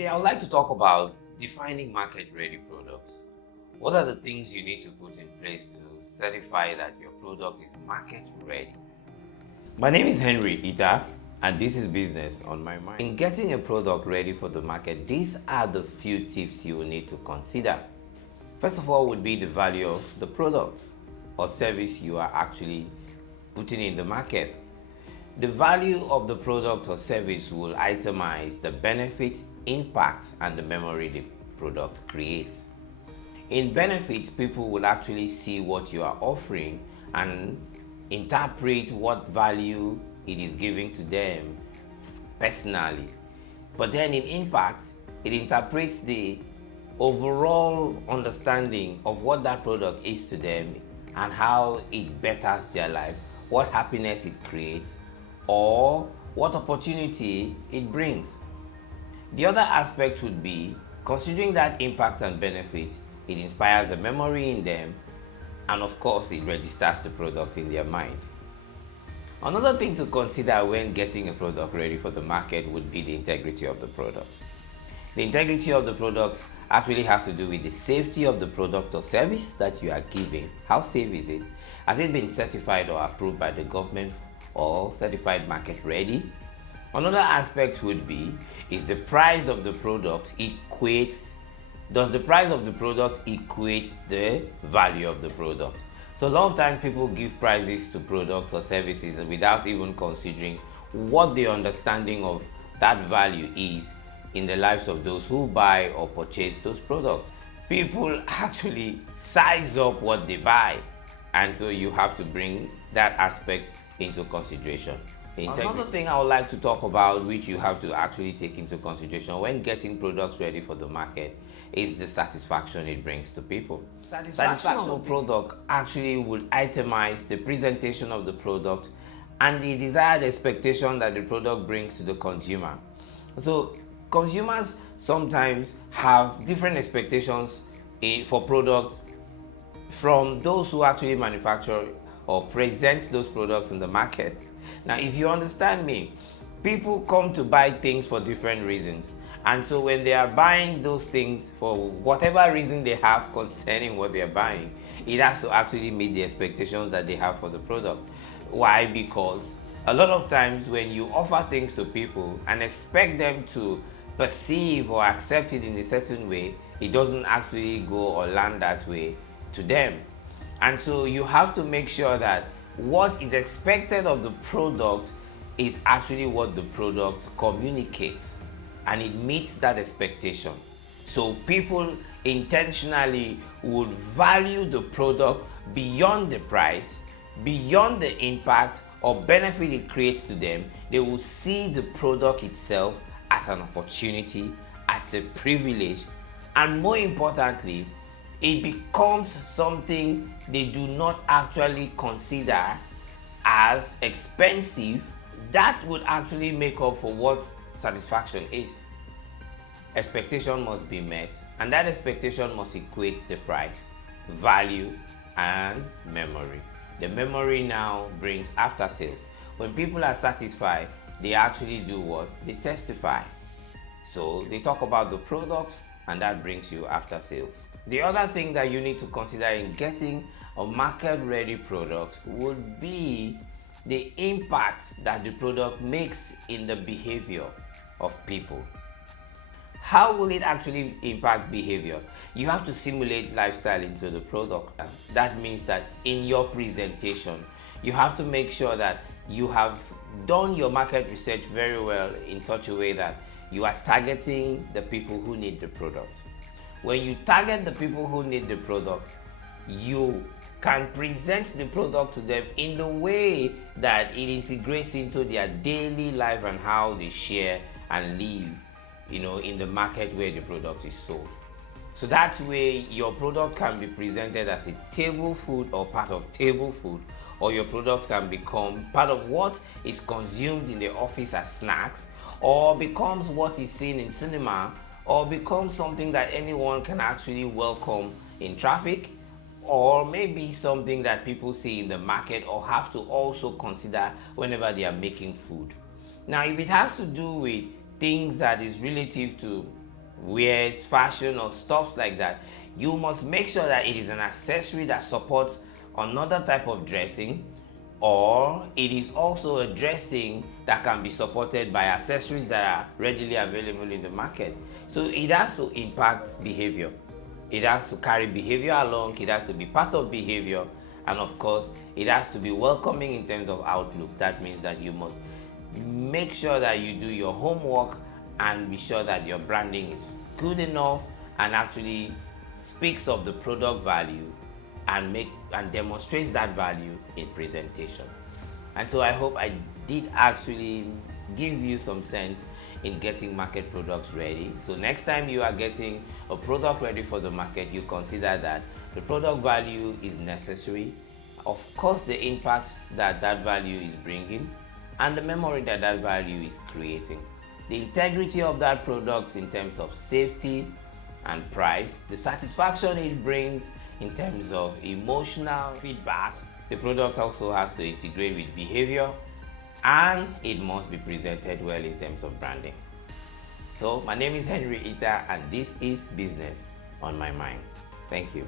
Today, I would like to talk about defining market-ready products. What are the things you need to put in place to certify that your product is market-ready? My name is Henry Ita, and this is Business on My Mind. In getting a product ready for the market, these are the few tips you will need to consider. First of all would be the value of the product or service you are actually putting in the market. The value of the product or service will itemize the benefit, impact, and the memory the product creates. In benefits, people will actually see what you are offering and interpret what value it is giving to them personally. But then in impact, it interprets the overall understanding of what that product is to them and how it betters their life, what happiness it creates, or what opportunity it brings. The other aspect would be considering that impact and benefit, it inspires a memory in them, and of course it registers the product in their mind. Another thing to consider when getting a product ready for the market would be the integrity of the product. The integrity of the product actually has to do with the safety of the product or service that you are giving. How safe is it? Has it been certified or approved by the government or certified market ready? Another aspect would be, is the price of the product does the price of the product equate the value of the product? So a lot of times people give prices to products or services without even considering what the understanding of that value is in the lives of those who buy or purchase those products. People actually size up what they buy, and so you have to bring that aspect into consideration. Another thing I would like to talk about, which you have to actually take into consideration when getting products ready for the market, is the satisfaction it brings to people. Satisfaction of a product actually will itemize the presentation of the product and the desired expectation that the product brings to the consumer. So consumers sometimes have different expectations for products from those who actually manufacture or present those products in the market. Now, if you understand me, people come to buy things for different reasons. And so when they are buying those things for whatever reason they have concerning what they are buying, it has to actually meet the expectations that they have for the product. Why? Because a lot of times when you offer things to people and expect them to perceive or accept it in a certain way, it doesn't actually go or land that way to them. And so you have to make sure that what is expected of the product is actually what the product communicates and it meets that expectation. So people intentionally would value the product beyond the price, beyond the impact or benefit it creates to them. They will see the product itself as an opportunity, as a privilege, and more importantly, it becomes something they do not actually consider as expensive. That would actually make up for what satisfaction is. Expectation must be met, and that expectation must equate the price, value, and memory. The memory now brings after sales. When people are satisfied, they actually do what? They testify. So they talk about the product, and that brings you after sales. The other thing that you need to consider in getting a market-ready product would be the impact that the product makes in the behavior of people. How will it actually impact behavior? You have to simulate lifestyle into the product. That means that in your presentation, you have to make sure that you have done your market research very well in such a way that you are targeting the people who need the product. When you target the people who need the product, you can present the product to them in the way that it integrates into their daily life and how they share and live, in the market where the product is sold. So that way your product can be presented as a table food or part of table food, or your product can become part of what is consumed in the office as snacks, or becomes what is seen in cinema, or becomes something that anyone can actually welcome in traffic, or maybe something that people see in the market or have to also consider whenever they are making food. Now, if it has to do with things that is relative to wears, fashion, or stuffs like that, you must make sure that it is an accessory that supports another type of dressing, or it is also a dressing that can be supported by accessories that are readily available in the market. So it has to impact behavior. It has to carry behavior along, it has to be part of behavior, and of course, it has to be welcoming in terms of outlook. That means that you must make sure that you do your homework and be sure that your branding is good enough and actually speaks of the product value and demonstrates that value in presentation. And so I hope I did actually give you some sense in getting market products ready. So next time you are getting a product ready for the market, you consider that the product value is necessary, of course the impact that that value is bringing, and the memory that that value is creating, the integrity of that product in terms of safety and price, the satisfaction it brings in terms of emotional feedback. The product also has to integrate with behavior, and it must be presented well in terms of branding. So my name is Henry Ita, and this is Business on My Mind. Thank you.